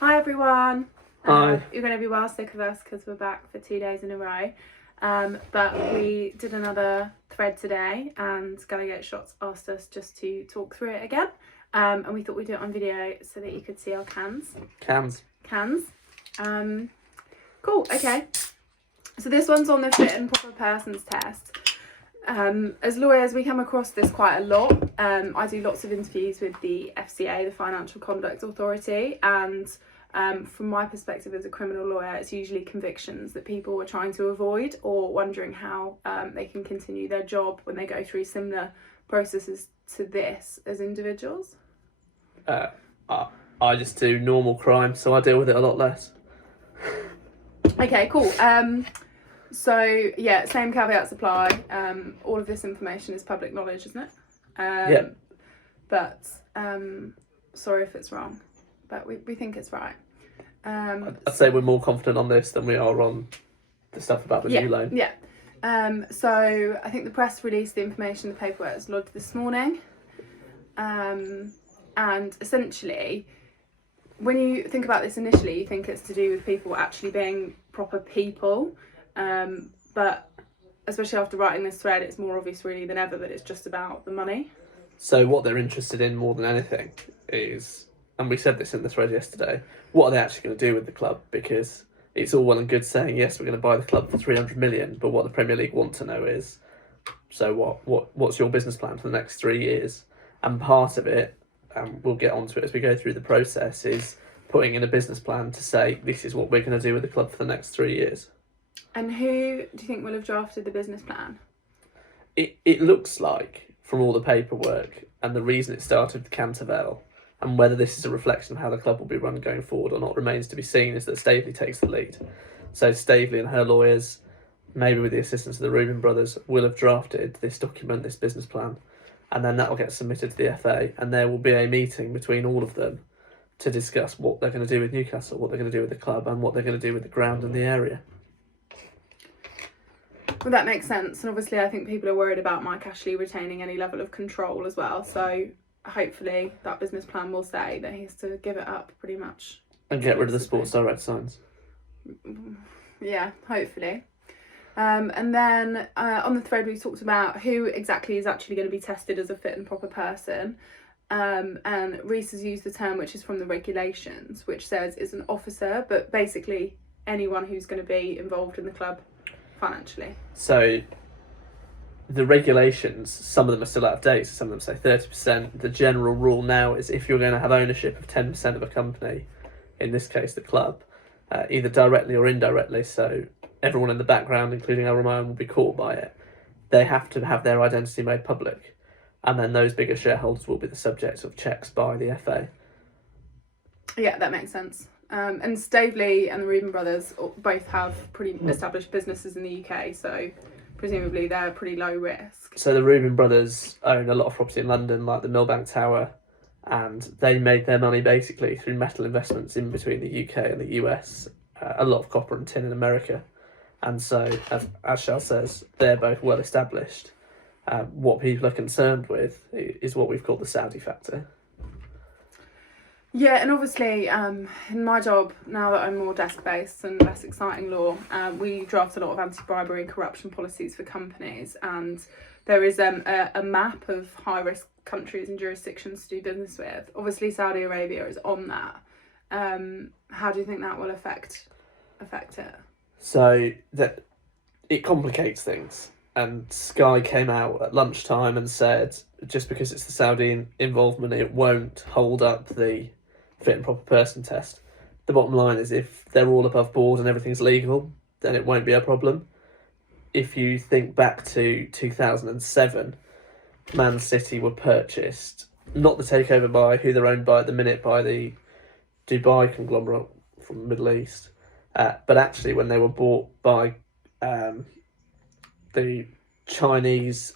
Hi everyone. Hi. You're going to be well sick of us because we're back for 2 days in a row. But we did another thread today and Gallagher Shots asked us just to talk through it again. And we thought we'd do it on video so that you could see our cans. Cool, okay. So this one's on the fit and proper persons test. As lawyers, we come across this quite a lot. I do lots of interviews with the FCA, the Financial Conduct Authority, and from my perspective as a criminal lawyer, it's usually convictions that people are trying to avoid or wondering how they can continue their job when they go through similar processes to this as individuals. I just do normal crime, so I deal with it a lot less. Okay, cool. So yeah, same caveats apply. All of this information is public knowledge, isn't it? Yeah. But sorry if it's wrong, but we think it's right. I'd say we're more confident on this than we are on the stuff about the new loan. Yeah. So I think the press released the information, the paperwork was lodged this morning. And essentially, when you think about this initially, you think it's to do with people actually being proper people. But especially after writing this thread, it's more obvious really than ever that it's just about the money. So what they're interested in more than anything is, and we said this in the thread yesterday, what are they actually going to do with the club? Because it's all well and good saying, yes, we're going to buy the club for 300 million, but what the Premier League want to know is, so what's your business plan for the next 3 years? And part of it, and we'll get onto it as we go through the process, is putting in a business plan to say, this is what we're going to do with the club for the next 3 years. And who do you think will have drafted the business plan? It looks like, from all the paperwork, and the reason it started with Canterville, and whether this is a reflection of how the club will be run going forward or not remains to be seen, is that Staveley takes the lead. So Staveley and her lawyers, maybe with the assistance of the Rubin brothers, will have drafted this document, this business plan, and then that will get submitted to the FA, and there will be a meeting between all of them to discuss what they're going to do with Newcastle, what they're going to do with the club, and what they're going to do with the ground and the area. Well, that makes sense. And obviously I think people are worried about Mike Ashley retaining any level of control as well. So hopefully that business plan will say that he has to give it up pretty much. And get rid of the Sports Direct signs. Yeah, hopefully. And then on the thread we talked about who exactly is actually going to be tested as a fit and proper person. And Rhys has used the term which is from the regulations, which says it's an officer, but basically anyone who's going to be involved in the club financially. So the regulations, some of them are still out of date, so some of them say 30%. The general rule now is if you're going to have ownership of 10% of a company, in this case the club, either directly or indirectly, so everyone in the background, including our own, will be caught by it, they have to have their identity made public. And then those bigger shareholders will be the subject of checks by the FA. Yeah, that makes sense. And Staveley and the Rubin brothers both have pretty established businesses in the UK, so presumably they're pretty low risk. So the Rubin brothers own a lot of property in London, like the Millbank Tower, and they made their money basically through metal investments in between the UK and the US, a lot of copper and tin in America. And so, as Shell says, they're both well established. What people are concerned with is what we've called the Saudi factor. Yeah, and obviously in my job, now that I'm more desk-based and less exciting law, we draft a lot of anti-bribery and corruption policies for companies, and there is a map of high-risk countries and jurisdictions to do business with. Obviously Saudi Arabia is on that. How do you think that will affect it? So that it complicates things, and Sky came out at lunchtime and said just because it's the Saudi involvement, it won't hold up the fit and proper person test. The bottom line is if they're all above board and everything's legal, then it won't be a problem. If you think back to 2007, Man City were purchased, not the takeover by who they're owned by at the minute, by the Dubai conglomerate from the Middle East, but actually when they were bought by the Chinese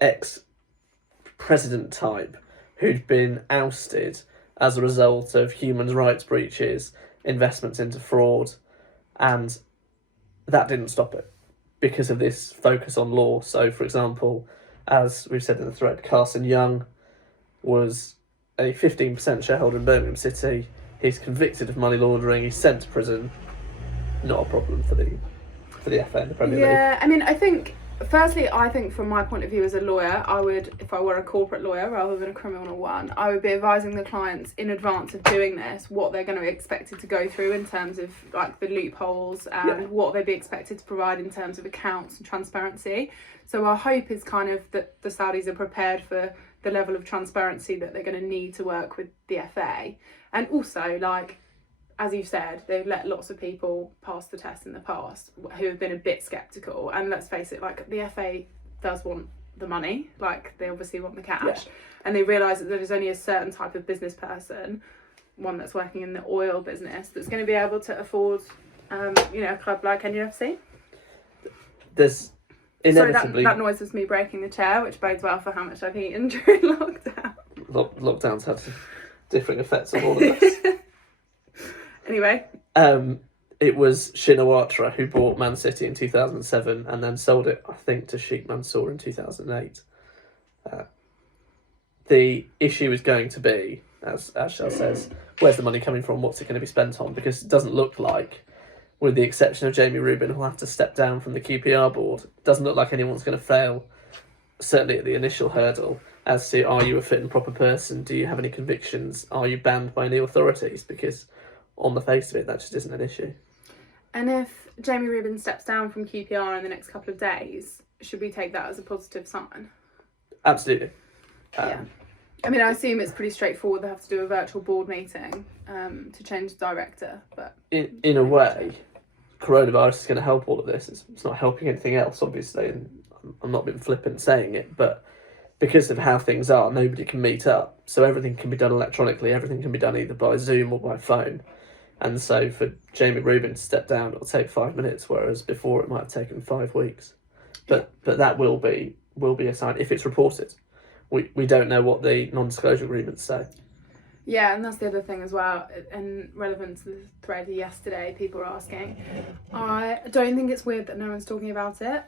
ex-president type who'd been ousted as a result of human rights breaches, investments into fraud, and that didn't stop it because of this focus on law. So, for example, as we've said in the thread, Carson Young was a 15% shareholder in Birmingham City, He's convicted of money laundering. He's sent to prison. Not a problem for the FA and the Premier League. Yeah, I mean, I think from my point of view as a lawyer, I would, if I were a corporate lawyer rather than a criminal one, I would be advising the clients in advance of doing this what they're going to be expected to go through in terms of like the loopholes and what they'd be expected to provide in terms of accounts and transparency. So our hope is kind of that the Saudis are prepared for the level of transparency that they're going to need to work with the FA. And also, like, as you've said, they've let lots of people pass the test in the past who have been a bit sceptical. And let's face it, like, the FA does want the money. Like, they obviously want the cash. Yeah. And they realise that there's only a certain type of business person, one that's working in the oil business, that's going to be able to afford, a club like NUFC. There's inevitably... Sorry, that noise was me breaking the chair, which bodes well for how much I've eaten during lockdown. Lockdown's had some differing effects on all of us. Anyway. It was Shinawatra who bought Man City in 2007 and then sold it, I think, to Sheikh Mansour in 2008. The issue is going to be, as Shell says, where's the money coming from? What's it going to be spent on? Because it doesn't look like, with the exception of Jamie Rubin, who'll have to step down from the QPR board, it doesn't look like anyone's going to fail, certainly at the initial hurdle, as to are you a fit and proper person? Do you have any convictions? Are you banned by any authorities? Because on the face of it, that just isn't an issue. And if Jamie Rubin steps down from QPR in the next couple of days, should we take that as a positive sign? Absolutely. Yeah. I mean, I assume it's pretty straightforward. They have to do a virtual board meeting to change the director. But in a way, coronavirus is going to help all of this. It's not helping anything else, obviously, and I'm not being flippant saying it, but because of how things are, nobody can meet up. So everything can be done electronically. Everything can be done either by Zoom or by phone. And so for Jamie Rubin to step down, it'll take 5 minutes, whereas before it might have taken 5 weeks. But that will be a sign if it's reported. We don't know what the non-disclosure agreements say. Yeah, and that's the other thing as well. And relevant to the thread yesterday, people were asking. I don't think it's weird that no one's talking about it.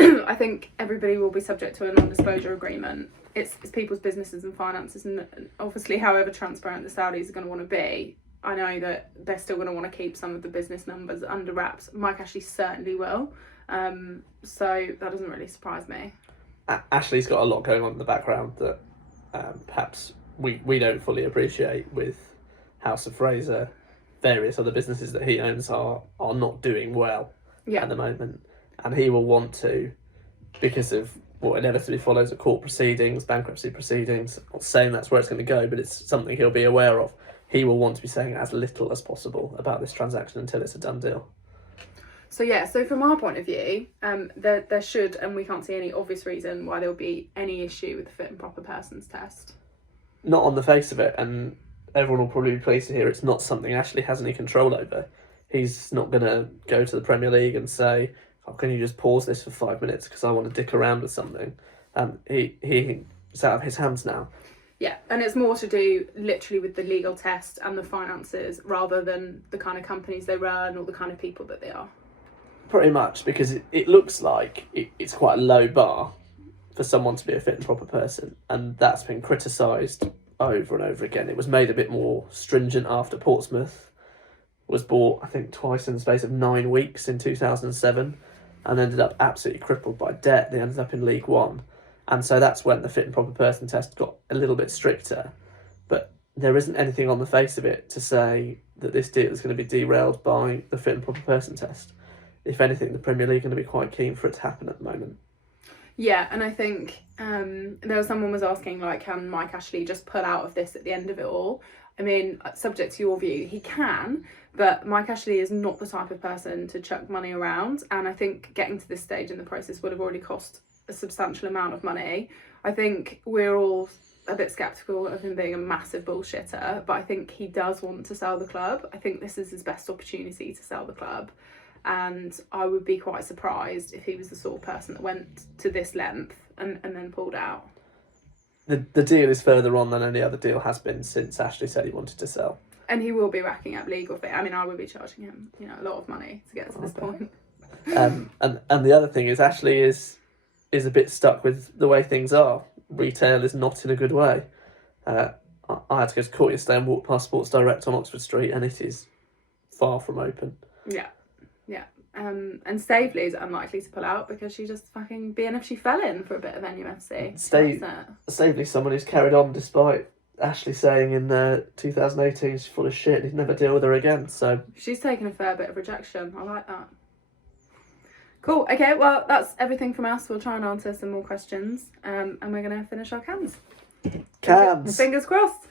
I think everybody will be subject to a non-disclosure agreement. It's people's businesses and finances, and obviously, however transparent the Saudis are going to want to be, I know that they're still going to want to keep some of the business numbers under wraps. Mike Ashley certainly will. So that doesn't really surprise me. Ashley's got a lot going on in the background that perhaps we don't fully appreciate, with House of Fraser, various other businesses that he owns are not doing well at the moment. And he will want to, because of what inevitably follows of court proceedings, bankruptcy proceedings, I'm not saying that's where it's going to go, but it's something he'll be aware of. He will want to be saying as little as possible about this transaction until it's a done deal. So from our point of view, there should, and we can't see any obvious reason why there'll be any issue with the fit and proper persons test. Not on the face of it, and everyone will probably be pleased to hear it's not something Ashley has any control over. He's not going to go to the Premier League and say, oh, can you just pause this for 5 minutes because I want to dick around with something. It's out of his hands now. Yeah, and it's more to do literally with the legal test and the finances rather than the kind of companies they run or the kind of people that they are. Pretty much, because it looks like it's quite a low bar for someone to be a fit and proper person, and that's been criticised over and over again. It was made a bit more stringent after Portsmouth was bought, I think, twice in the space of 9 weeks in 2007, and ended up absolutely crippled by debt. They ended up in League One. And so that's when the fit and proper person test got a little bit stricter. But there isn't anything on the face of it to say that this deal is going to be derailed by the fit and proper person test. If anything, the Premier League are going to be quite keen for it to happen at the moment. Yeah, and I think someone was asking, like, can Mike Ashley just pull out of this at the end of it all? I mean, subject to your view, he can, but Mike Ashley is not the type of person to chuck money around. And I think getting to this stage in the process would have already cost a substantial amount of money. I think we're all a bit sceptical of him being a massive bullshitter, but I think he does want to sell the club. I think this is his best opportunity to sell the club, and I would be quite surprised if he was the sort of person that went to this length and then pulled out. The deal is further on than any other deal has been since Ashley said he wanted to sell. And he will be racking up legal fee. I mean, I would be charging him, a lot of money to get to this point. And the other thing is Ashley is a bit stuck with the way things are. Retail is not in a good way. I had to go to court yesterday and walk past Sports Direct on Oxford Street, and it is far from open. Yeah. And Staveley's unlikely to pull out because she just fucking, being if she fell in for a bit of NUFC. Staveley's someone who's carried on despite Ashley saying in 2018 she's full of shit and he'd never deal with her again. So she's taken a fair bit of rejection. I like that. Cool. Okay, well, that's everything from us. We'll try and answer some more questions, and we're going to finish our cans. Cans! Fingers crossed.